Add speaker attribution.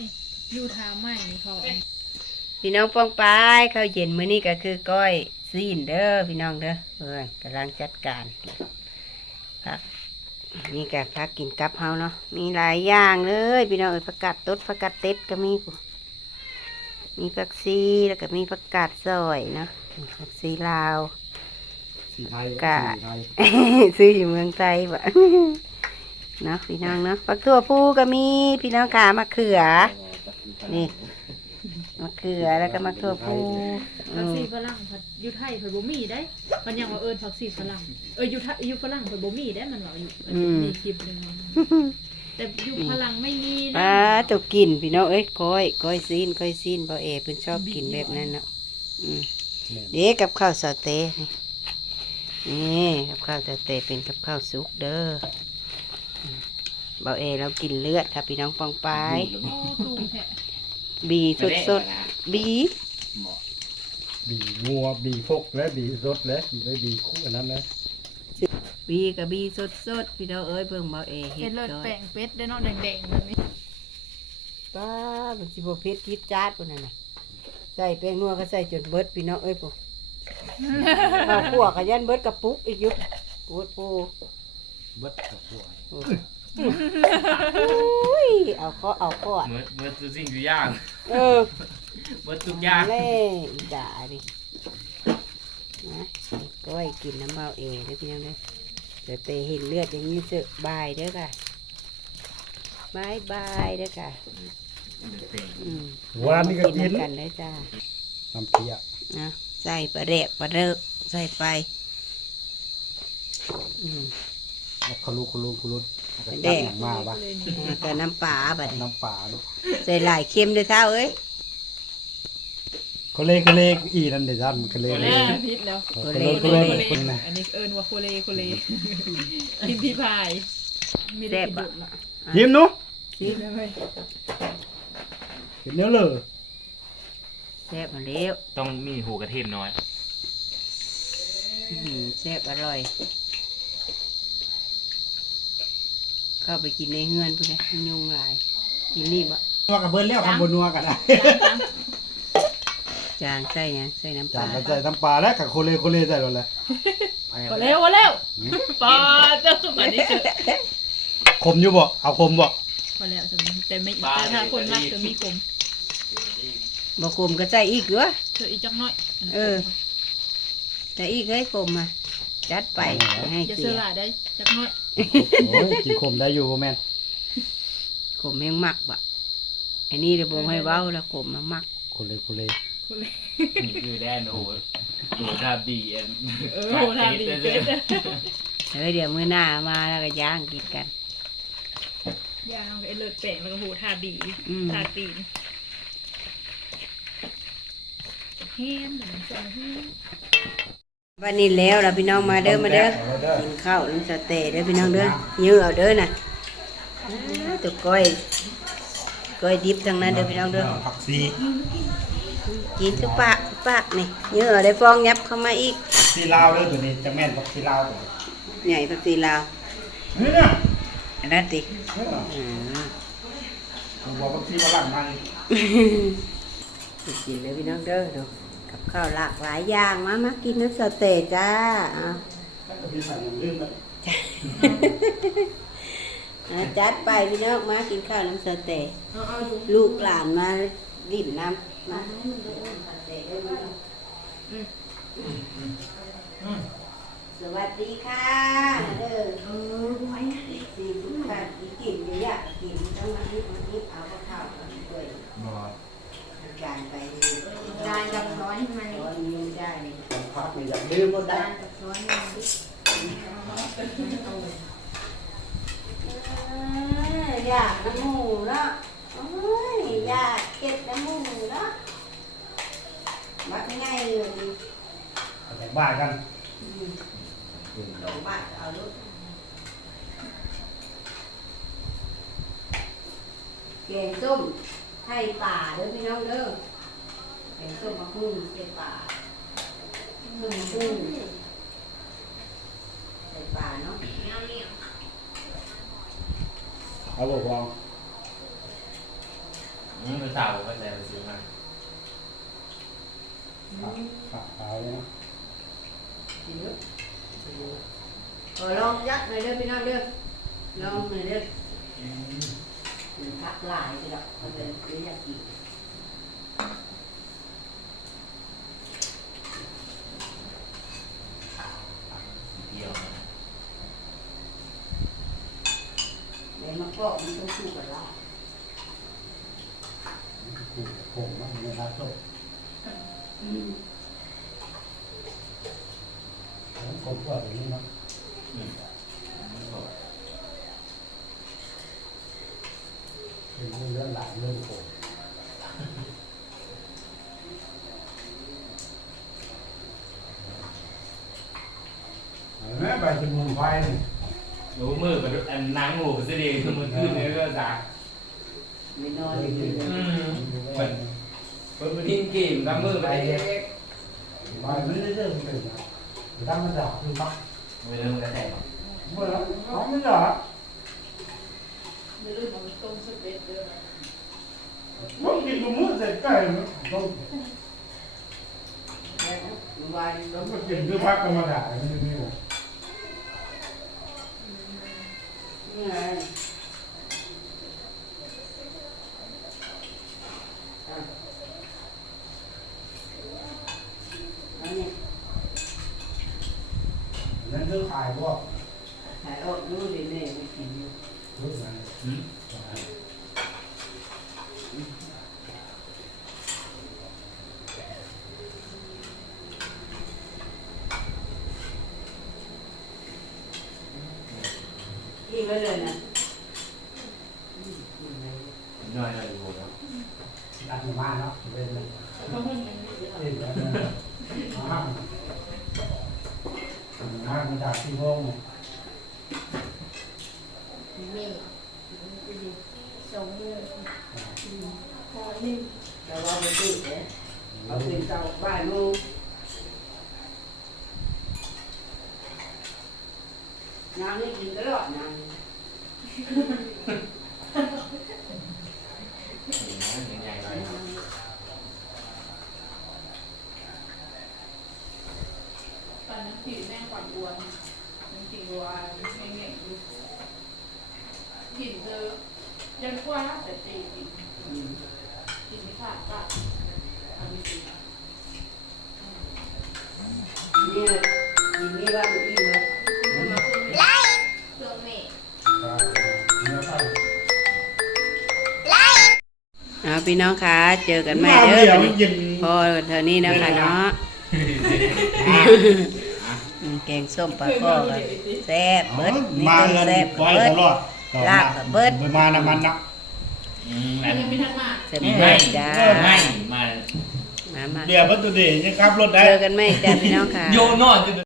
Speaker 1: นี่อยู่ทางใหม่นี่เขาอัน
Speaker 2: พี่น้องป้องปายข้าวเย็นมื้อนี้ก็คือก้อยซีนเด้อพี่น้องเด้อเอ้ยกำลังจัดการพักนี่ก็พักกินกับเฮาเนาะมีหลายอย่างเลยพี่น้องเอ้ยผักกาดตดผักกาดเต็ดก็มีกูมีผักซีแล้วก็มีผักกาดซอยเนาะผักซีลาว
Speaker 3: สีไทย
Speaker 2: กะ
Speaker 3: สีไทย
Speaker 2: ซื้ออยู่เมืองไทยบ่ เนาะพี่น้องเนาะผักถั่วพูก็มีพี่น้องขามะเขือ นี่ มะเขือแล้วก็มะถั่วพูอื
Speaker 1: ผัก
Speaker 2: ม
Speaker 1: ซีฝรั่งผัดอยู่ไทยเพิ่นบ่มีได้ มันยังว่าเอิ้นผักซีฝรั่ง เอออยู่ไทยอยู่ฝรั่งเพิ่นบ่มีได้มันว่าอยู่มันมีคลิปหนึงแต่อยู่ฝรั่งไม่มีนะ
Speaker 2: ป้าตัวกินพี่น้องเอ้ยก้อยก้อยซีนก้อยซีนบ่เอเพิ่นชอบกินแบบนั้นเนาะอืมเด็กกับข้าวสาเต้นี่นี่กับข้าวสาเต้เป็นกับข้าวสุกเด้ออืม บ่เอเรากินเลือดค่ะพี่น้องปองปาย
Speaker 1: โอ้ตูมแท้
Speaker 2: บีสดสดๆบี
Speaker 3: บีงัวบีฟกและบีรถและบีได้บีคู่อันนั้นนะ
Speaker 2: บีกับบีสดสดๆพี่น้องเอ้ยเบิ่งบ่เอเฮ็
Speaker 1: เฮ็
Speaker 2: ด
Speaker 1: ดเลิศ
Speaker 2: ก้อย
Speaker 1: แป้งเป็ดได้เนาะแดงๆแบบนี้
Speaker 2: ป้ามันสิบ่เผ็ดจี๊ดจ๊าดพุ่นน่ะนะใส่แป้งนัวก็ใส่จนเบิดพี่น้องเอ้ยปุ๊เอาขั่วกับยันเบิดกระปุกอีกอยุบปวดปู
Speaker 3: เบิดกับพวก
Speaker 2: อุ้ยเอาข้อเอาข้อ
Speaker 4: เหมือนเหมือนทุกสิ่งทุกอย่าง
Speaker 2: เออ
Speaker 4: เหมือนทุกอย่าง
Speaker 2: เล่อีด่าดินะก้อยกินน้ำเมาเองเด้อพี่น้องเด้อเดี๋ยวเตเห็นเลือดอย่างนี้เสอะบายเด้อค่ะบายบายเด้อค่ะอืม
Speaker 3: วานนี่ก็กินำ
Speaker 2: กันได้อจ้า
Speaker 3: น้ำเพีย
Speaker 2: นะใส่ปลาเดะปลาเลิกใส่ไปอืม
Speaker 3: แล้วขลุกขลุกขลุก แล้วก็
Speaker 2: แด
Speaker 3: จับ
Speaker 2: ก
Speaker 3: หนังมาปะ
Speaker 1: เลยนี่
Speaker 2: แล้วก็น้ำปลาบัดนี้
Speaker 3: น้ำปลาลูก
Speaker 2: ใส่หลายเค็มด้วยเท่าเอ้ย
Speaker 3: เขาเลกเขาเลกอีนั่นเดี๋ยวจันเขาเลก
Speaker 1: โค
Speaker 3: เล
Speaker 1: เล่
Speaker 3: ก
Speaker 1: พิษแล้ว
Speaker 3: เขาเลกเขาเลกคนนะ
Speaker 1: อันนี้เอิ้นว่าโคเลโคเลพิมพ์พี่พายมีได้กินดุละ
Speaker 3: ยิ้มหนุ
Speaker 1: ซิได้ไหม
Speaker 3: เห็นเนื้อเลย
Speaker 2: แซ่บมาแล้ว
Speaker 4: ต้องมีหูกระเทียมน้อย
Speaker 2: อื้อหือแซ่บอร่อย เข้าไปกินในเฮือนพุ่นนะยุงหลาย กินนี่บ่
Speaker 3: นัวกับเบิ้ลแล้วทำบนนัวกันนะ
Speaker 2: จางใส่หยังใส่น้ำป
Speaker 3: จา
Speaker 2: ลาน
Speaker 3: ใส่น้ำปลาแล้วกับโคเลโคเลใส่หมดเลย
Speaker 1: โคเลโคเลปลาเจ้าสมัยนี้เจอ
Speaker 3: คมอยู่บ่เอาคมบ่
Speaker 1: พอแล้วสมัยแต่ไม่แต่ถ้าคนมากจะมีคม
Speaker 2: บ่ขมก็ใส่อีกเหรอ
Speaker 1: เธออีกจักหน้อย
Speaker 2: เออใส่อีกเฮ้ยขมมาจัดไปให้
Speaker 1: จะ
Speaker 2: เสี
Speaker 1: เสื้อยลายได้จักหน้อย
Speaker 3: โอ้ยกินคมได้อยู่บ่แม่น
Speaker 2: ขมแห้งมักบ่อันนี้เดี๋ยวบ่ให้เว้าแล้วขมมามัก
Speaker 3: โคเลโคเล
Speaker 1: โคเล
Speaker 4: นี่คือแดนโอ้โหโหทาบีเอ็น
Speaker 1: เออโหทานดีเป็ด
Speaker 2: เฮ้ยเดี๋ยวมื้อหน้ามาแล้วก็ย่างกินกัน
Speaker 1: ย่างไอ้เลิศแป้งแล้วก็โหทาบี
Speaker 2: อืม
Speaker 1: ทาตีนแฮมเหมือนจะแฮม
Speaker 2: วันนี้แล้วล่ะพี่น้องมาเด้อมาเด้อกินข้าวน้ำสเต๊ะเด้อพี่น้องเด้อยื้อเอาเด้อน่ะอ้าตัวก้อยก้อยดิบทั้งนั้นเด้อพี่น้องเด้อ
Speaker 3: ผักซี
Speaker 2: กินทุกปากทุกปากนี่ยื้อเอาได้ฟองยับเข้ามาอีก
Speaker 3: ซีลาวเด้อตัวนี้จะแม่นผักซีลาวตัวนี้
Speaker 2: ใหญ่พักตีลาว
Speaker 3: เฮ้ยเนี่ย
Speaker 2: อันนั้นติ
Speaker 3: เฮ้ย
Speaker 2: อืม
Speaker 3: ผมบอกผักซีฝรั่งมัน
Speaker 2: กินเลยพี่น้องเด้อดู กับข้าวหลากหลายอย่างมามากินน้ำสเต๊ะจ้าเอาอะจัดไปพี่น้องมากินข้าวน้ำสเต๊ะลูกหลานมาดิ่มน้ำมาสวัสดีค่ะเด้อเออไว้สี่ทุกท่านที่กินอยู่อยากกินต้องมาที่มาที่เอาข้าวมาด้วย
Speaker 4: บอ
Speaker 2: จานไปเลย
Speaker 1: จานกับร้อยไหม
Speaker 2: ร้อนยิ้มได้
Speaker 3: ผักนี่อยากดื่มก็ได้
Speaker 1: จานกับร้อยไหม
Speaker 2: เอ้ย อยากน้ำหมูเนาะโอ้ยอยากเก็บน้ำหมูเนาะมักง่ายเลย
Speaker 3: เอาแต่บ้านกัน
Speaker 2: สองบาทเอาลูกแกงส้มไข่ป่าเด้อพี่น้องเด้อแกงส้มมะพุ่งไข่ป่าส้มมะพุ่งไข่ป่าเนาะ
Speaker 3: เอาบ่พอง
Speaker 4: อืมเป็นสาวก็แต่ไปซื้อมา
Speaker 3: ขาขาวเนี่ย
Speaker 2: เออลองยัดหน่อยเด้อพี่น้องเด้อลองหน่อยเด้อพักหลายไปดอกเอาเป็นเดี๋ยวอยากกิน
Speaker 4: เดียว
Speaker 2: เดี๋ยวมัน ก็มันต้องสู้กับเรา
Speaker 3: กูผมมันไม่รับโซ่ผมกดว่าอย่างนี้เนาะเป็นเรื่องหลานเรื่องผมแม่ใบจมูกไฟนี่
Speaker 4: หนูมือกับอันนางหูสิดีคือมันขึ้นในเรื่องจาก
Speaker 2: ไม่นอนเลยเลย
Speaker 4: อืม มันมันเป็นทิ้งกีมทำมือไปเล็ก
Speaker 3: ใบไม่ได้เรื่องเป็นนะธรรมดาคือปัก
Speaker 4: ๆไม่เริ่มกระแทก
Speaker 3: เมื่อเขาไม่ได้
Speaker 1: ไม่รู้มันต้มสเต็กเด้อ
Speaker 3: ว่ากินกับมือเสร็จไก่ต้อง
Speaker 2: วัน
Speaker 3: แล้วก็กินคือพักธรรมดาไม่ได้ไม่หมด
Speaker 2: นี่ไงอันนี้
Speaker 3: นั่นคือขายพวก
Speaker 2: ถ่ายออกนู่นนี่นี่ไม่กินอยู่
Speaker 3: รู้ไหม
Speaker 4: อืม
Speaker 2: กินไปเลยนะ
Speaker 4: น้อยเลยดูแล้ว
Speaker 3: อันมาเนาะเป็นเลย
Speaker 1: เพราะมันยังมี
Speaker 2: ตอนนั้น
Speaker 1: ผิวแม่งกว่าบัวมันผิวบัวแม่เงี้ยบินเจอยังกว่าแต่ตีบินบินไม่ขาดก็อันนี้สิ
Speaker 2: นี่นี่ว่า พี่น้องคะเจอกันใหม่
Speaker 3: น้ำ
Speaker 2: เด้
Speaker 3: เดียว
Speaker 2: อ
Speaker 3: กิน
Speaker 2: พอเท่านี้นะคะเนาะอืมแกงส้มปลาข้อกันแซ่บเบิดนี่
Speaker 3: มา
Speaker 2: ต้ม
Speaker 3: เงิน
Speaker 2: แซ่บ
Speaker 3: ไว้
Speaker 2: เบิ
Speaker 3: ต
Speaker 2: ด
Speaker 3: ลอด
Speaker 2: ลาบกับเบิด
Speaker 3: ไปมาน้ำมันนะ
Speaker 4: อืม
Speaker 1: อั
Speaker 4: อั
Speaker 1: น
Speaker 4: น
Speaker 1: ยังไม่ทันมา
Speaker 2: แซ่บ
Speaker 4: นี้
Speaker 2: เบิ
Speaker 4: ให้
Speaker 2: ดจ้า
Speaker 4: ให้มา
Speaker 2: มามา
Speaker 3: เดี๋ยวพัตตุเดชยังขับรถได้
Speaker 2: เจอกันไหมจ้าพี่น้องค่ะ
Speaker 4: โยนนอน